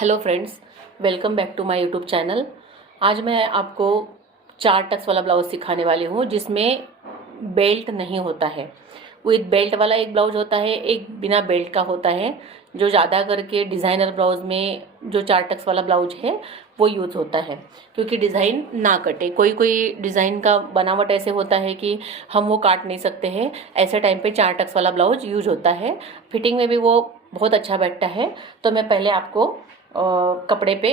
Hello friends, welcome back to my YouTube channel. आज मैं आपको 4 टक्स वाला ब्लाउज सिखाने वाली हूँ जिसमें बेल्ट नहीं होता है। विद बेल्ट वाला एक ब्लाउज होता है, एक बिना बेल्ट का होता है। जो ज़्यादा करके डिज़ाइनर ब्लाउज में जो 4 टक्स वाला ब्लाउज है वो यूज़ होता है, क्योंकि डिज़ाइन ना कटे। कोई कोई डिज़ाइन का बनावट ऐसे होता है कि हम वो काट नहीं सकते हैं। ऐसे टाइम पे 4 टक्स वाला ब्लाउज यूज होता है। फिटिंग में भी वो बहुत अच्छा बैठता है। तो मैं पहले आपको कपड़े पे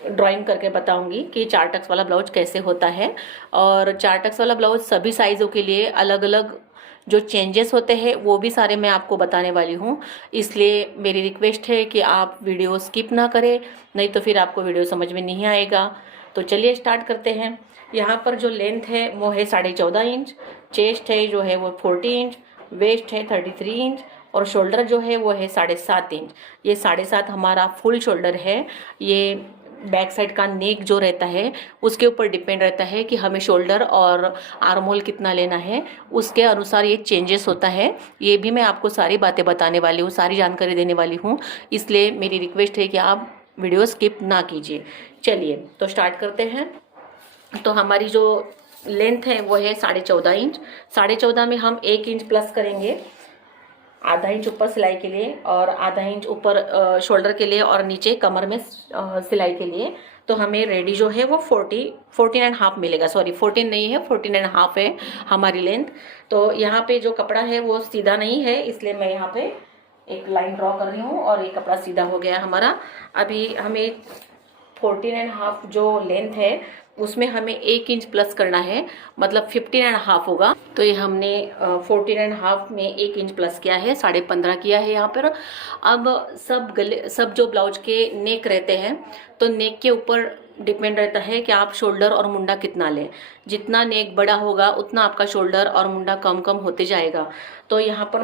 ड्राइंग करके बताऊंगी कि 4 टक्स वाला ब्लाउज कैसे होता है। और 4 टक्स वाला ब्लाउज सभी साइज़ों के लिए अलग अलग जो चेंजेस होते हैं वो भी सारे मैं आपको बताने वाली हूँ। इसलिए मेरी रिक्वेस्ट है कि आप वीडियो स्किप ना करें, नहीं तो फिर आपको वीडियो समझ में नहीं आएगा। तो चलिए स्टार्ट करते हैं। यहाँ पर जो लेंथ है वो है 14.5 इंच, चेस्ट है जो है वो 40 इंच, वेस्ट है 33 इंच और शोल्डर जो है वो है 7.5 इंच। ये 7.5 हमारा फुल शोल्डर है। ये बैक साइड का नेक जो रहता है उसके ऊपर डिपेंड रहता है कि हमें शोल्डर और आर्म होल कितना लेना है, उसके अनुसार ये चेंजेस होता है। ये भी मैं आपको सारी बातें बताने वाली हूँ, सारी जानकारी देने वाली हूँ। इसलिए मेरी रिक्वेस्ट है कि आप वीडियो स्किप ना कीजिए। चलिए तो स्टार्ट करते हैं। तो हमारी जो लेंथ है वो है 14.5 इंच। 14.5 में हम 1 इंच प्लस करेंगे, आधा इंच ऊपर सिलाई के लिए और आधा इंच ऊपर शोल्डर के लिए और नीचे कमर में सिलाई के लिए। तो हमें रेडी जो है वो 14.5 मिलेगा। सॉरी 14 नहीं है, 14.5 है हमारी लेंथ। तो यहाँ पे जो कपड़ा है वो सीधा नहीं है, इसलिए मैं यहाँ पे एक लाइन ड्रॉ कर रही हूँ और ये कपड़ा सीधा हो गया हमारा। अभी हमें 14.5 जो लेंथ है उसमें हमें 1 इंच प्लस करना है, मतलब 15.5 होगा। तो ये हमने 14.5 में 1 इंच प्लस किया है, 15.5 किया है यहाँ पर। अब सब जो ब्लाउज के नेक रहते हैं तो नेक के ऊपर डिपेंड रहता है कि आप शोल्डर और मुंडा कितना लें। जितना नेक बड़ा होगा उतना आपका शोल्डर और मुंडा कम कम होते जाएगा। तो यहाँ पर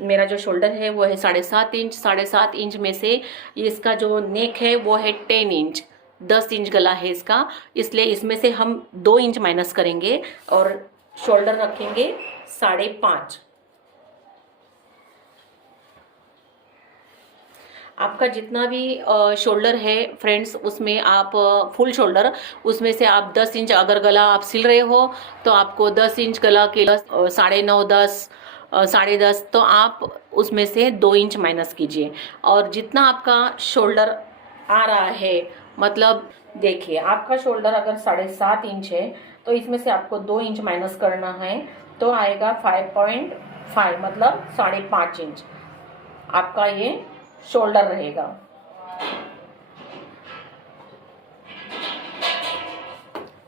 मेरा जो शोल्डर है वो है 7.5 इंच। 7.5 इंच में से इसका जो नेक है वो है 10 इंच, 10 इंच गला है इसका। इसलिए इसमें से हम 2 इंच माइनस करेंगे और शोल्डर रखेंगे 5.5। आपका जितना भी शोल्डर है फ्रेंड्स, उसमें आप फुल शोल्डर, उसमें से आप 10 इंच अगर गला आप सिल रहे हो तो आपको 10 इंच गला के 9.5 10 10.5, तो आप उसमें से 2 इंच माइनस कीजिए। और जितना आपका शोल्डर आ रहा है, मतलब देखिए आपका शोल्डर अगर 7.5 इंच है तो इसमें से आपको 2 इंच माइनस करना है, तो आएगा 5.5, मतलब 5.5 इंच आपका ये शोल्डर रहेगा।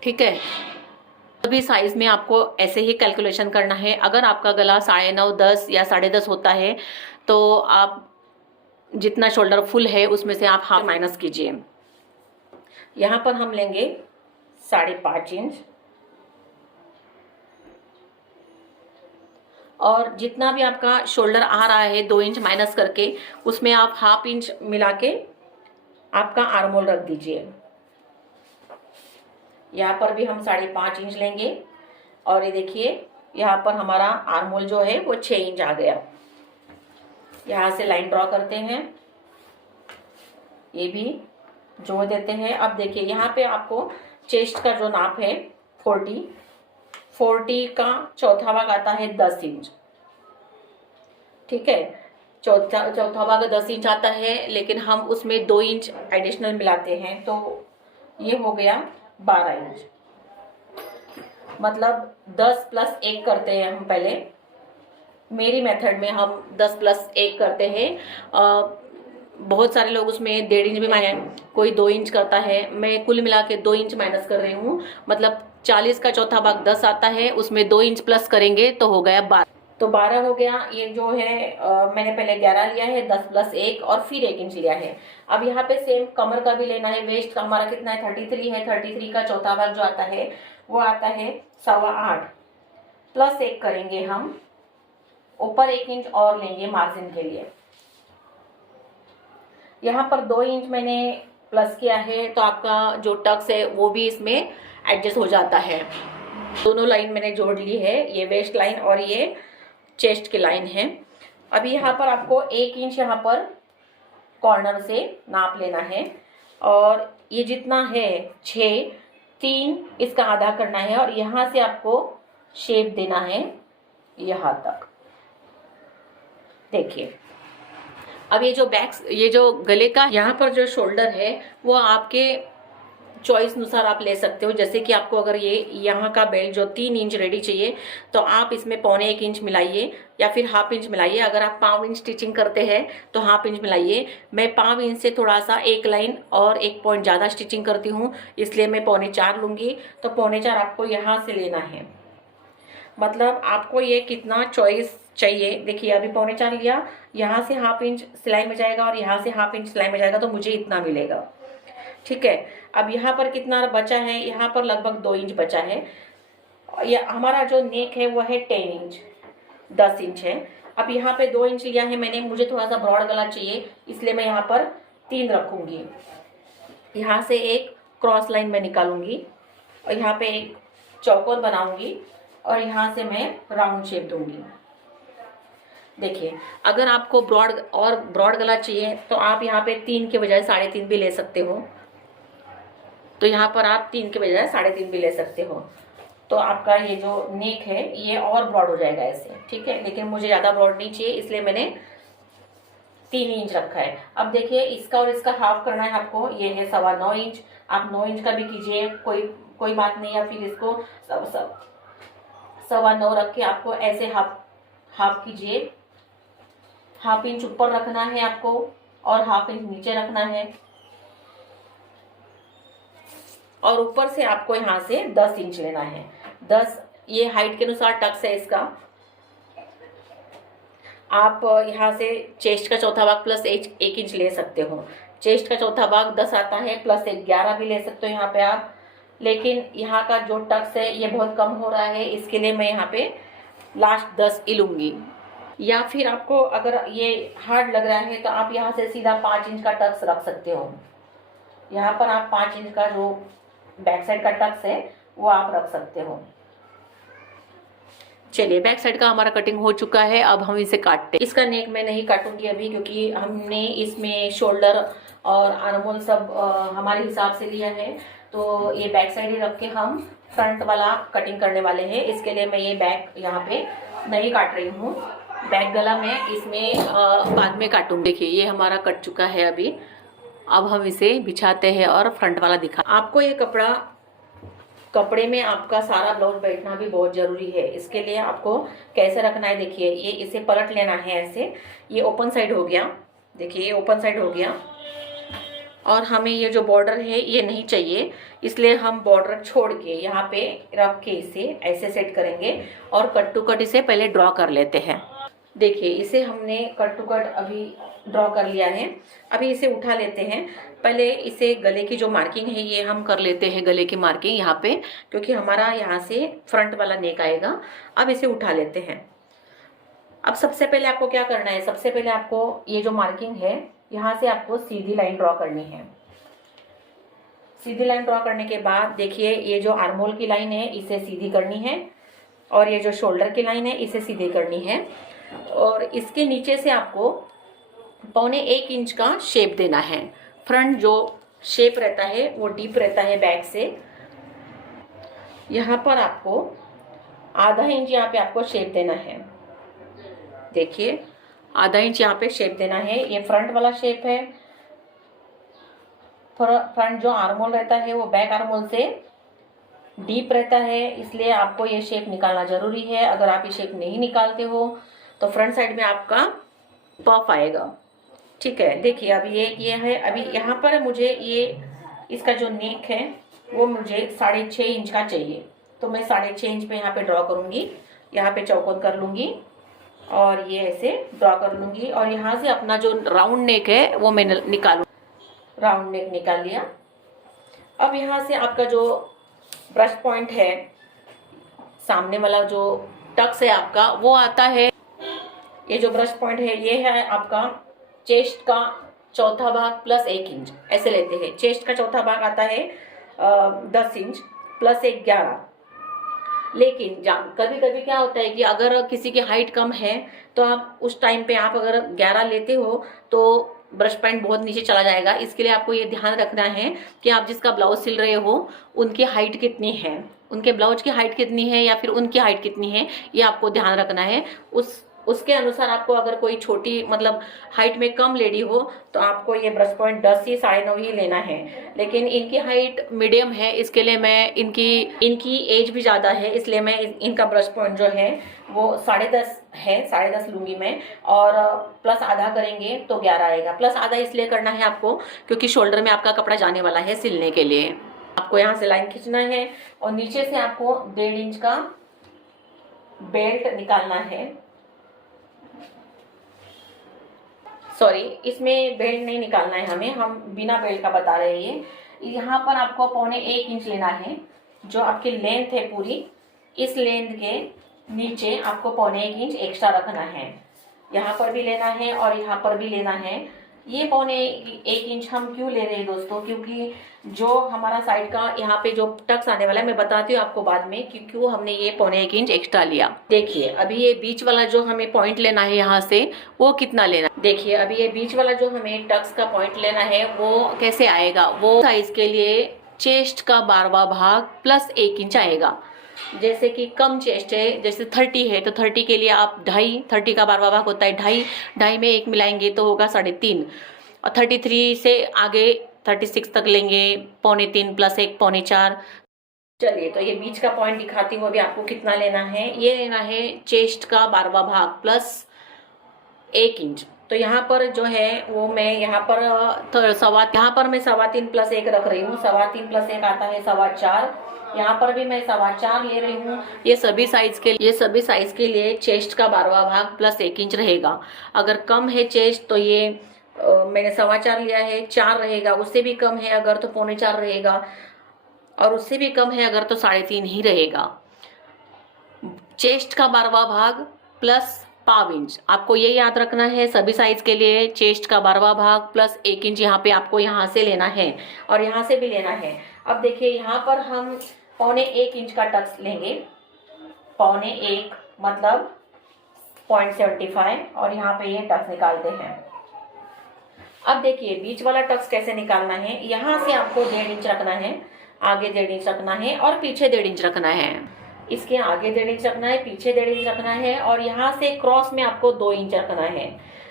ठीक है, सभी साइज में आपको ऐसे ही कैलकुलेशन करना है। अगर आपका गला 9.5 10 या 10.5 होता है तो आप जितना शोल्डर फुल है उसमें से आप हाफ माइनस कीजिए। यहाँ पर हम लेंगे 5.5 इंच और जितना भी आपका शोल्डर आ रहा है 2 इंच माइनस करके उसमें आप हाफ इंच मिला के आपका आर्म होल रख दीजिए। यहाँ पर भी हम 5.5 इंच लेंगे और ये देखिए यहाँ पर हमारा आर्म होल जो है वो 6 इंच आ गया। यहाँ से लाइन ड्रॉ करते हैं, ये भी जोड़ देते हैं। अब देखिए यहाँ पे आपको चेस्ट का जो नाप है 40 का चौथा भाग आता है 10 इंच। ठीक है, चौथा भाग 10 इंच आता है, लेकिन हम उसमें 2 इंच एडिशनल मिलाते हैं तो ये हो गया 12 इंच। मतलब 10 प्लस 1 करते हैं हम पहले। मेरी मेथड में हम 10 प्लस 1 करते हैं। बहुत सारे लोग उसमें 1.5 इंच भी कोई 2 इंच करता है। मैं कुल मिला के 2 इंच माइनस कर रही हूँ, मतलब 40 का चौथा भाग 10 आता है, उसमें 2 इंच प्लस करेंगे तो हो गया 12। तो 12 हो गया। ये जो है मैंने पहले 11 लिया है, 10 प्लस 1 और फिर 1 इंच लिया है। अब यहाँ पे सेम कमर का भी लेना है। वेस्ट का हमारा कितना है 33 है। 33 का चौथा भाग जो आता है वो आता है 8.25, प्लस 1 करेंगे हम, ऊपर 1 इंच और लेंगे मार्जिन के लिए। यहाँ पर 2 इंच मैंने प्लस किया है तो आपका जो टक्स है वो भी इसमें एडजस्ट हो जाता है। दोनों लाइन मैंने जोड़ ली है, ये वेस्ट लाइन और ये चेस्ट की लाइन है। अभी यहाँ पर आपको 1 इंच यहाँ पर कॉर्नर से नाप लेना है। और ये जितना है 6, 3 इसका आधा करना है और यहाँ से आपको शेप देना है यहाँ तक। देखिए अब ये जो गले का यहाँ पर जो शोल्डर है वो आपके चॉइस अनुसार आप ले सकते हो। जैसे कि आपको अगर ये यहाँ का बेल्ट जो 3 इंच रेडी चाहिए तो आप इसमें 1.25 इंच मिलाइए या फिर ½ इंच मिलाइए। अगर आप 5 इंच स्टिचिंग करते हैं तो ½ इंच मिलाइए। मैं 5 इंच से थोड़ा सा 1 लाइन और 1 पॉइंट ज़्यादा स्टिचिंग करती हूँ, इसलिए मैं 4.25 लूँगी। तो 4.25 आपको यहाँ से लेना है। मतलब आपको ये कितना चॉइस चाहिए, देखिए अभी 4.25 लिया, यहाँ से ½ इंच सिलाई में जाएगा और यहाँ से ½ इंच सिलाई में जाएगा तो मुझे इतना मिलेगा। ठीक है, अब यहाँ पर कितना बचा है, यहाँ पर लगभग 2 इंच बचा है। या हमारा जो नेक है वो है 10 इंच, 10 इंच है। अब यहाँ पे 2 इंच लिया है मैंने, मुझे थोड़ा सा ब्रॉड गला चाहिए, इसलिए मैं यहाँ पर 3 रखूँगी। यहाँ से एक क्रॉस लाइन में निकालूंगी और यहाँ पे एक चौकोर बनाऊंगी और यहाँ से मैं राउंड शेप दूंगी। देखिए अगर आपको ब्रॉड गला चाहिए तो आप यहाँ पे 3 के बजाय 3.5 भी ले सकते हो। तो यहाँ पर आप 3 के बजाय 3.5 भी ले सकते हो। तो आपका ये जो नेक है ये और ब्रॉड हो जाएगा ऐसे। ठीक है, लेकिन मुझे ज़्यादा ब्रॉड नहीं चाहिए, इसलिए मैंने 3 इंच रखा है। अब देखिए इसका और इसका हाफ करना है आपको। ये है 9.25 इंच, आप 9 इंच का भी कीजिए, कोई बात नहीं। या फिर इसको 9.25 रख के आपको ऐसे हाफ कीजिए। ½ इंच ऊपर रखना है आपको और ½ इंच नीचे रखना है। और ऊपर से आपको यहाँ से 10 इंच लेना है। 10 ये हाइट के अनुसार टक्स है इसका। आप यहाँ से चेस्ट का चौथा भाग प्लस 1 इंच ले सकते हो। चेस्ट का चौथा भाग 10 आता है, प्लस 1 11 भी ले सकते हो यहाँ पे आप। लेकिन यहाँ का जो टक्स है ये बहुत कम हो रहा है, इसके लिए मैं यहाँ पे लास्ट 10 ही लूँगी। या फिर आपको अगर ये हार्ड लग रहा है तो आप यहाँ से सीधा 5 इंच का टक्स रख सकते हो। यहाँ पर आप 5 इंच का जो बैक साइड का टक्स है वो आप रख सकते हो। चलिए बैक साइड का हमारा कटिंग हो चुका है, अब हम इसे काटते हैं। इसका नेक मैं नहीं काटूंगी अभी, क्योंकि हमने इसमें शोल्डर और आर्महोल सब हमारे हिसाब से लिया है। तो ये बैक साइड ही रख के हम फ्रंट वाला कटिंग करने वाले हैं। इसके लिए मैं ये बैक यहाँ पे नहीं काट रही हूँ। बैक गला मैं इसमें बाद में काटूंगी। देखिए ये हमारा कट चुका है अभी। अब हम इसे बिछाते हैं और फ्रंट वाला दिखा। आपको ये कपड़े में आपका सारा ब्लाउज बैठना भी बहुत ज़रूरी है। इसके लिए आपको कैसे रखना है, देखिए ये इसे पलट लेना है ऐसे। ये ओपन साइड हो गया, देखिए ये ओपन साइड हो गया। और हमें ये जो बॉर्डर है ये नहीं चाहिए, इसलिए हम बॉर्डर छोड़ के यहाँ पे रख के इसे ऐसे सेट करेंगे और कट टू कट इसे पहले ड्रॉ कर लेते हैं। देखिए इसे हमने कट टू कट अभी ड्रॉ कर लिया है। अभी इसे उठा लेते हैं। पहले इसे गले की जो मार्किंग है ये हम कर लेते हैं, गले की मार्किंग यहाँ पे, क्योंकि हमारा यहाँ से फ्रंट वाला नेक आएगा। अब इसे उठा लेते हैं। अब सबसे पहले आपको क्या करना है, सबसे पहले आपको ये जो मार्किंग है यहाँ से आपको सीधी लाइन ड्रॉ करनी है। सीधी लाइन ड्रॉ करने के बाद देखिए ये जो आर्महोल की लाइन है इसे सीधी करनी है और ये जो शोल्डर की लाइन है इसे सीधी करनी है। और इसके नीचे से आपको 1.25 इंच का शेप देना है। फ्रंट जो शेप रहता है वो डीप रहता है बैक से। यहाँ पर आपको ½ इंच यहाँ पे आपको शेप देना है। देखिए ½ इंच यहाँ पे शेप देना है। ये फ्रंट वाला शेप है। फ्रंट जो आर्महोल रहता है वो बैक आर्महोल से डीप रहता है, इसलिए आपको ये शेप निकालना जरूरी है। अगर आप ये शेप नहीं निकालते हो तो फ्रंट साइड में आपका पफ आएगा। ठीक है, देखिए अभी ये है। अभी यहाँ पर मुझे ये इसका जो नेक है वो मुझे 6.5 इंच का चाहिए, तो मैं 6.5 इंच पे यहाँ पे ड्रॉ करूँगी। यहाँ पे चौकोर कर लूँगी और ये ऐसे ड्रॉ कर लूँगी। और यहाँ से अपना जो राउंड नेक है वो मैं निकालूँ। राउंड नेक निकाल लिया। अब यहाँ से आपका जो ब्रश पॉइंट है, सामने वाला जो टक्स है आपका वो आता है। ये जो ब्रश पॉइंट है ये है आपका चेस्ट का चौथा भाग प्लस 1 इंच, ऐसे लेते हैं। चेस्ट का चौथा भाग आता है 10 इंच प्लस 1 11। लेकिन कभी कभी क्या होता है कि अगर किसी की हाइट कम है तो आप उस टाइम पे आप अगर 11 लेते हो तो ब्रश पॉइंट बहुत नीचे चला जाएगा। इसके लिए आपको ये ध्यान रखना है कि आप जिसका ब्लाउज सिल रहे हो उनकी हाइट कितनी है, उनके ब्लाउज की हाइट कितनी है या फिर उनकी हाइट कितनी है, ये आपको ध्यान रखना है। उसके अनुसार आपको अगर कोई छोटी मतलब हाइट में कम लेडी हो तो आपको ये ब्रश पॉइंट 10 ही 9.5 ही लेना है। लेकिन इनकी हाइट मीडियम है, इसके लिए मैं इनकी एज भी ज़्यादा है, इसलिए मैं इनका ब्रश पॉइंट जो है वो 10.5 है, 10.5 लूँगी मैं। और प्लस आधा करेंगे तो 11 आएगा। प्लस आधा इसलिए करना है आपको क्योंकि शोल्डर में आपका कपड़ा जाने वाला है सिलने के लिए। आपको यहाँ से लाइन खींचना है और नीचे से आपको 1.5 इंच का बेल्ट निकालना है। सॉरी, इसमें बेल्ट नहीं निकालना है हमें, हम बिना बेल्ट का बता रहे हैं। यहाँ पर आपको 1.25 इंच लेना है, जो आपकी लेंथ है पूरी, इस लेंथ के नीचे आपको 1.25 इंच एक्स्ट्रा रखना है। यहाँ पर भी लेना है और यहाँ पर भी लेना है। ये 1.25 इंच हम क्यों ले रहे हैं दोस्तों, क्योंकि जो हमारा साइड का यहाँ पे जो टक्स आने वाला है, मैं बताती हूँ आपको बाद में कि क्यों हमने ये 1.25 इंच एक्स्ट्रा लिया। देखिए अभी ये बीच वाला जो हमें पॉइंट लेना है यहाँ से, वो कितना लेना है। देखिए अभी ये बीच वाला जो हमें टक्स का पॉइंट लेना है वो कैसे आएगा, वो साइज के लिए चेस्ट का 12वां भाग प्लस 1 इंच आएगा। जैसे कि कम चेस्ट है, जैसे 30 है तो 30 के लिए आप 2.5, 30 का 12वां भाग होता है 2.5 में 1 मिलाएंगे तो होगा 3.5। और 33 से आगे 36 तक लेंगे 3.25 प्लस 1 4.25। चलिए तो ये बीच का पॉइंट दिखाती हूँ अभी आपको कितना लेना है। ये लेना है चेस्ट का 12वां भाग प्लस 1 इंच। तो यहाँ पर जो है वो मैं यहाँ पर यहाँ पर मैं 3.25 प्लस 1 रख रही हूँ। 3.25 प्लस 1 आता है 4.25। यहाँ पर भी मैं 4.25 ले रही हूँ। ये सभी साइज के लिए चेस्ट का 12वां भाग प्लस 1 इंच रहेगा। अगर कम है चेस्ट तो ये मैंने 4.25 लिया है, 4 रहेगा। उससे भी कम है अगर तो 3.25 रहेगा, और उससे भी कम है अगर तो 3.5 ही रहेगा। चेस्ट का 12वां भाग प्लस 1.25 इंच, आपको ये याद रखना है सभी साइज के लिए। चेस्ट का 12वां भाग प्लस 1 इंच यहाँ पे आपको यहाँ से लेना है और यहाँ से भी लेना है। अब देखिए यहाँ पर हम 1.25 इंच का टक्स लेंगे, 1.25 मतलब 0.75, और यहाँ पे ये टक्स निकालते हैं। अब देखिए बीच वाला टक्स कैसे निकालना है। यहाँ से आपको 1.5 इंच रखना है, आगे 1.5 इंच रखना है और पीछे 1.5 इंच रखना है। इसके आगे 1.5 इंच रखना है, पीछे 1.5 इंच रखना है, और यहाँ से क्रॉस में आपको 2 इंच रखना है।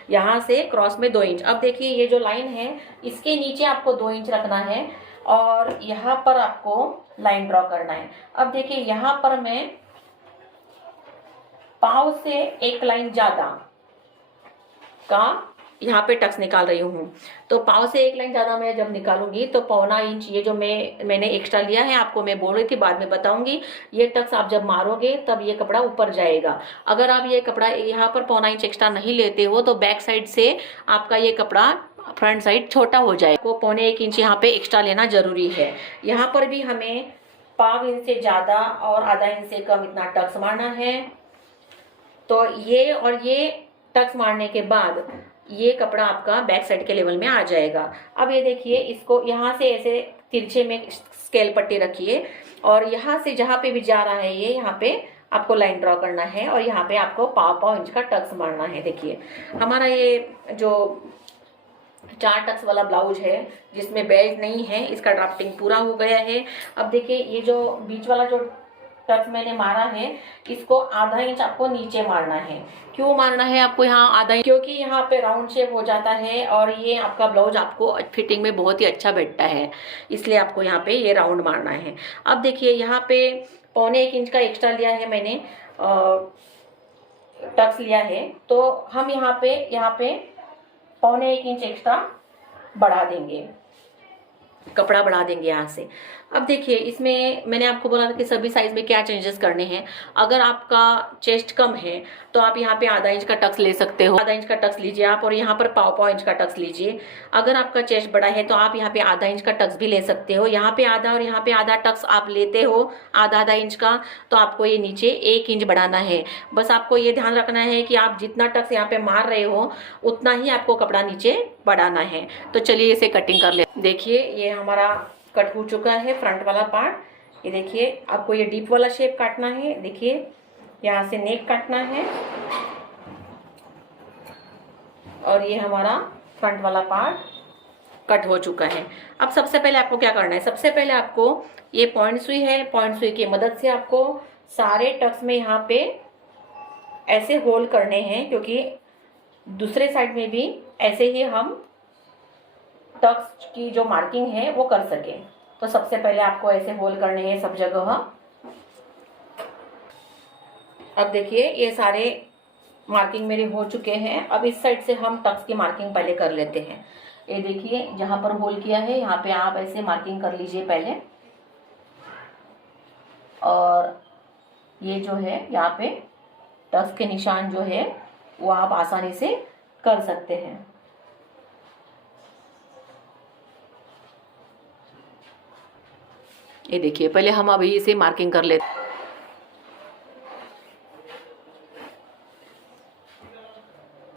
यहाँ से क्रॉस में 2 इंच। अब देखिए ये जो लाइन है इसके नीचे आपको 2 इंच रखना है और यहाँ पर आपको लाइन ड्रॉ करना है। अब देखिए यहाँ पर मैं पाँव से 1 लाइन ज्यादा का यहाँ पे टक्स निकाल रही हूँ। तो पाँव से 1 लाइन ज्यादा मैं जब निकालूंगी तो 1.25 इंच ये जो मैंने एक्स्ट्रा लिया है, आपको मैं बोल रही थी बाद में बताऊंगी, ये टक्स आप जब मारोगे तब ये कपड़ा ऊपर जाएगा। अगर आप ये कपड़ा यहाँ पर 1.25 इंच एक्स्ट्रा नहीं लेते हो तो बैक साइड से आपका ये कपड़ा फ्रंट साइड छोटा हो जाए। को 1.25 इंच यहाँ पे एक्स्ट्रा लेना जरूरी है। यहाँ पर भी हमें 1.25 इंच से ज्यादा और आधा इंच से कम इतना टक्स मारना है। तो ये और ये टक्स मारने के बाद ये कपड़ा आपका बैक साइड के लेवल में आ जाएगा। अब ये देखिए इसको यहाँ से ऐसे तिरछे में स्केल पट्टी रखिए और यहाँ से जहाँ पे भी जा रहा है ये, यहाँ पे आपको लाइन ड्रॉ करना है और यहाँ पे आपको 1.25 इंच का टक्स मारना है। देखिए हमारा ये जो 4 टक्स वाला ब्लाउज है जिसमें बेल्ट नहीं है, इसका ड्राफ्टिंग पूरा हो गया है। अब देखिए ये जो बीच वाला जो टक्स मैंने मारा है इसको आधा इंच आपको नीचे मारना है। क्यों मारना है आपको यहाँ आधा इंच? क्योंकि यहाँ पे राउंड शेप हो जाता है और ये आपका ब्लाउज आपको फिटिंग में बहुत ही अच्छा बैठता है, इसलिए आपको यहाँ पे ये राउंड मारना है। अब देखिए यहाँ पे 1.25 इंच का एक्स्ट्रा लिया है मैंने, टक्स लिया है, तो हम यहाँ पे 1.25 इंच एक्स्ट्रा बढ़ा देंगे, कपड़ा बढ़ा देंगे यहाँ से। अब देखिए इसमें मैंने आपको बोला था कि सभी साइज में क्या चेंजेस करने हैं। अगर आपका चेस्ट कम है तो आप यहाँ पे आधा इंच का टक्स ले सकते हो, आधा इंच का टक्स लीजिए आप, और यहाँ पर 1.25 इंच का टक्स लीजिए। अगर आपका चेस्ट बड़ा है तो आप यहाँ पे आधा इंच का टक्स भी ले सकते हो। यहाँ पे आधा और यहाँ पे आधा टक्स आप लेते हो, आधा इंच का, तो आपको ये नीचे 1 इंच बढ़ाना है। बस आपको ये ध्यान रखना है कि आप जितना टक्स यहाँ पे मार रहे हो उतना ही आपको कपड़ा नीचे बढ़ाना है। तो चलिए इसे कटिंग कर ले। देखिए ये हमारा कट हो चुका है फ्रंट वाला पार्ट। ये देखिए आपको ये डीप वाला शेप काटना है। देखिए यहाँ से नेक काटना है और ये हमारा फ्रंट वाला पार्ट कट हो चुका है। अब सबसे पहले आपको क्या करना है, सबसे पहले आपको ये पॉइंट सुई है, पॉइंट सुई की मदद से आपको सारे टक्स में यहाँ पे ऐसे होल करने हैं, क्योंकि दूसरे साइड में भी ऐसे ही हम टक्स की जो मार्किंग है वो कर सके। तो सबसे पहले आपको ऐसे होल करने हैं सब जगह। अब देखिए ये सारे मार्किंग मेरे हो चुके हैं। अब इस साइड से हम टक्स की मार्किंग पहले कर लेते हैं। ये देखिए जहां पर होल किया है यहाँ पे आप ऐसे मार्किंग कर लीजिए पहले, और ये जो है यहाँ पे टक्स के निशान जो है वो आप आसानी से कर सकते हैं। ये देखिए पहले हम अभी इसे मार्किंग कर लेते हैं।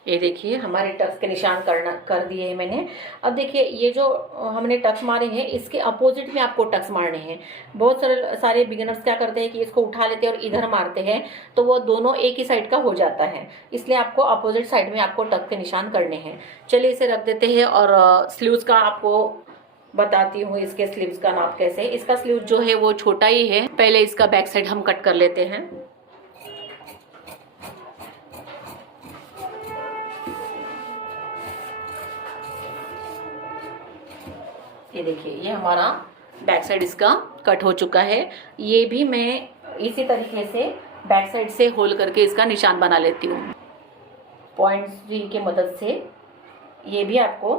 ये देखिए हमारे टक्स के निशान कर दिए हैं मैंने। अब देखिए ये जो हमने टक्स मारे हैं इसके अपोजिट में आपको टक्स मारने हैं। बहुत सारे बिगिनर्स क्या करते हैं कि इसको उठा लेते हैं और इधर मारते हैं, तो वो दोनों एक ही साइड का हो जाता है। इसलिए आपको अपोजिट साइड में आपको टक्स के निशान करने हैं। चलिए इसे रख देते हैं और स्लीव्स का आपको बताती हूँ, इसके स्लीव्स का नाप कैसे। इसका स्लीव जो है वो छोटा ही है। पहले इसका बैक साइड हम कट कर लेते हैं। ये देखिए ये हमारा बैक साइड इसका कट हो चुका है। ये भी मैं इसी तरीके से बैक साइड से होल करके इसका निशान बना लेती हूँ पॉइंट सुई की मदद से। ये भी आपको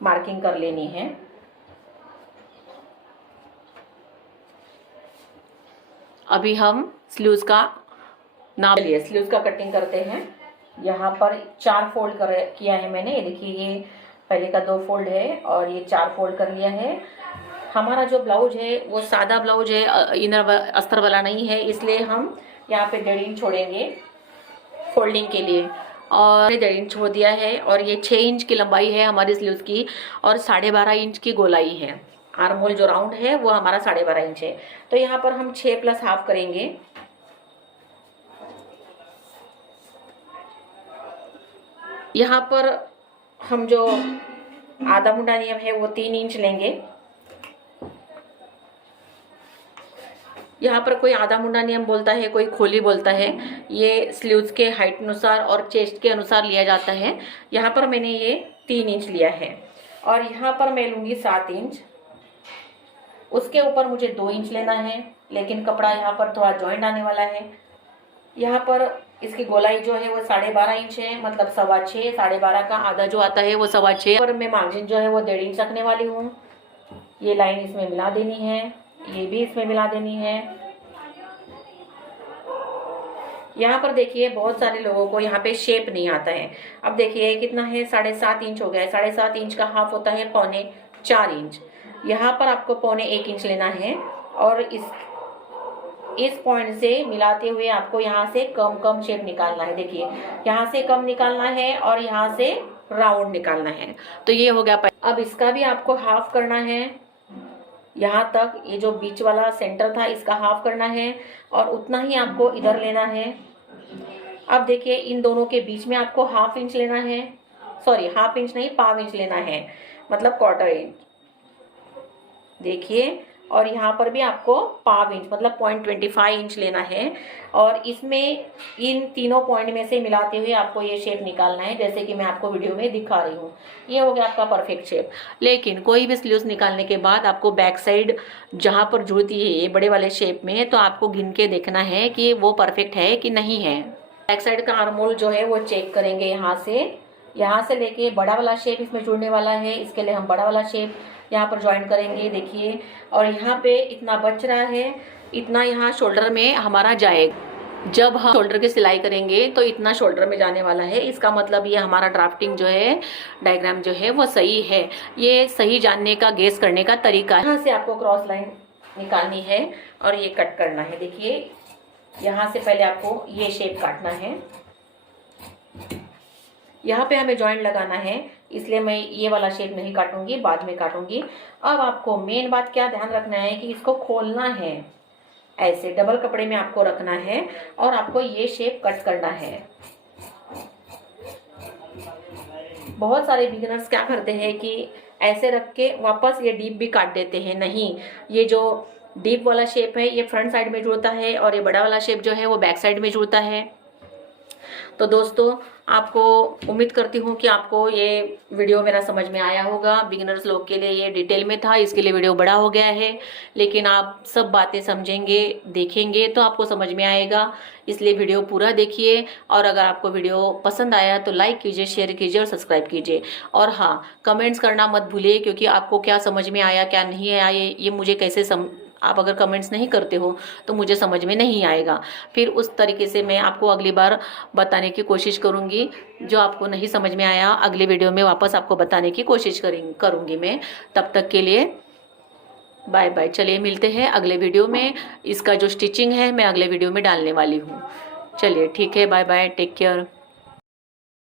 मार्किंग कर लेनी है। अभी हम स्लीव्स का नाप लिए, स्लीव्स का कटिंग करते हैं। यहाँ पर 4 फोल्ड किया है मैंने। ये देखिए ये पहले का 2 फोल्ड है और ये 4 फोल्ड कर लिया है। हमारा जो ब्लाउज है वो सादा ब्लाउज है, इनर अस्तर वाला नहीं है, इसलिए हम यहाँ पे 1.5 इंच छोड़ेंगे फोल्डिंग के लिए, और 1.5 इंच छोड़ दिया है। और ये 6 इंच की लंबाई है हमारी स्लीव्स की और 12.5 इंच की गोलाई है। आर्म होल जो राउंड है वो हमारा 12.5 इंच है। तो यहाँ पर हम 6 + ½ करेंगे। यहाँ पर हम जो आधा मुंडा नियम है वो 3 इंच लेंगे। यहाँ पर कोई आधा मुंडा नियम बोलता है, कोई खोली बोलता है। ये स्लीव्स के हाइट अनुसार और चेस्ट के अनुसार लिया जाता है। यहाँ पर मैंने ये 3 इंच लिया है और यहाँ पर मैं लूँगी 7 इंच। उसके ऊपर मुझे 2 इंच लेना है, लेकिन कपड़ा यहाँ पर थोड़ा जॉइंट आने वाला है। यहाँ पर इसकी गोलाई जो है वो 12.5 इंच है, मतलब 6.25। 12.5 का आधा जो आता है वो 6.25 पर मैं मार्जिन जो है वो 1.5 इंच रखने वाली हूँ। ये लाइन इसमें मिला देनी है, ये भी इसमें मिला देनी है। यहाँ पर देखिए बहुत सारे लोगों को यहाँ पे शेप नहीं आता है। अब देखिए कितना है, 7.5 इंच हो गया है। 7.5 इंच का हाफ होता है 3.25 इंच। यहाँ पर आपको 1.25 इंच लेना है और इस पॉइंट से मिलाते हुए आपको यहाँ से कम शेप निकालना है। देखिए यहाँ से कम निकालना है और यहाँ से राउंड निकालना है। तो ये हो गया। अब इसका भी आपको हाफ करना है। यहाँ तक ये जो बीच वाला सेंटर था इसका हाफ करना है और उतना ही आपको इधर लेना है। अब देखिए इन दोनों के बीच में आपको ½ इंच लेना है, सॉरी ½ इंच नहीं, ½ इंच लेना है, मतलब 1/4 इंच। देखिए, और यहाँ पर भी आपको ½ इंच मतलब 0.25 इंच लेना है और इसमें इन तीनों पॉइंट में से मिलाते हुए आपको ये शेप निकालना है, जैसे कि मैं आपको वीडियो में दिखा रही हूँ। ये हो गया आपका परफेक्ट शेप। लेकिन कोई भी स्लीव्स निकालने के बाद आपको बैक साइड जहाँ पर जुड़ती है ये बड़े वाले शेप में, तो आपको गिन के देखना है कि वो परफेक्ट है कि नहीं है। बैक साइड का आर्म होल जो है वो चेक करेंगे। यहाँ से लेके बड़ा वाला शेप इसमें जुड़ने वाला है, इसके लिए हम बड़ा वाला शेप यहाँ पर ज्वाइन करेंगे। देखिए, और यहाँ पे इतना बच रहा है, इतना यहाँ शोल्डर में हमारा जाएगा। जब हम शोल्डर की सिलाई करेंगे तो इतना शोल्डर में जाने वाला है। इसका मतलब ये हमारा ड्राफ्टिंग जो है, डायग्राम जो है वो सही है। ये सही जानने का, गेस करने का तरीका है। यहाँ से आपको क्रॉस लाइन निकालनी है और ये कट करना है। देखिए यहाँ से पहले आपको ये शेप काटना है। यहाँ पे हमें जॉइंट लगाना है, इसलिए मैं ये वाला शेप नहीं काटूंगी, बाद में काटूंगी। अब आपको मेन बात क्या ध्यान रखना है कि इसको खोलना है, ऐसे डबल कपड़े में आपको रखना है और आपको ये शेप कट करना है। बहुत सारे बिगिनर्स क्या करते हैं कि ऐसे रख के वापस ये डीप भी काट देते हैं। नहीं, ये जो डीप वाला शेप है ये फ्रंट साइड में जुड़ता है और ये बड़ा वाला शेप जो है वो बैक साइड में जुड़ता है। तो दोस्तों, आपको उम्मीद करती हूँ कि आपको ये वीडियो मेरा समझ में आया होगा। बिगिनर्स लोग के लिए ये डिटेल में था, इसके लिए वीडियो बड़ा हो गया है, लेकिन आप सब बातें समझेंगे, देखेंगे तो आपको समझ में आएगा। इसलिए वीडियो पूरा देखिए, और अगर आपको वीडियो पसंद आया तो लाइक कीजिए, शेयर कीजिए और सब्सक्राइब कीजिए। और हाँ, कमेंट्स करना मत भूलिए, क्योंकि आपको क्या समझ में आया क्या नहीं आया ये मुझे कैसे आप अगर कमेंट्स नहीं करते हो तो मुझे समझ में नहीं आएगा। फिर उस तरीके से मैं आपको अगली बार बताने की कोशिश करूँगी। जो आपको नहीं समझ में आया अगले वीडियो में वापस आपको बताने की कोशिश करूँगी मैं। तब तक के लिए बाय बाय। चलिए मिलते हैं अगले वीडियो में। इसका जो स्टिचिंग है मैं अगले वीडियो में डालने वाली हूँ। चलिए ठीक है, बाय बाय, टेक केयर।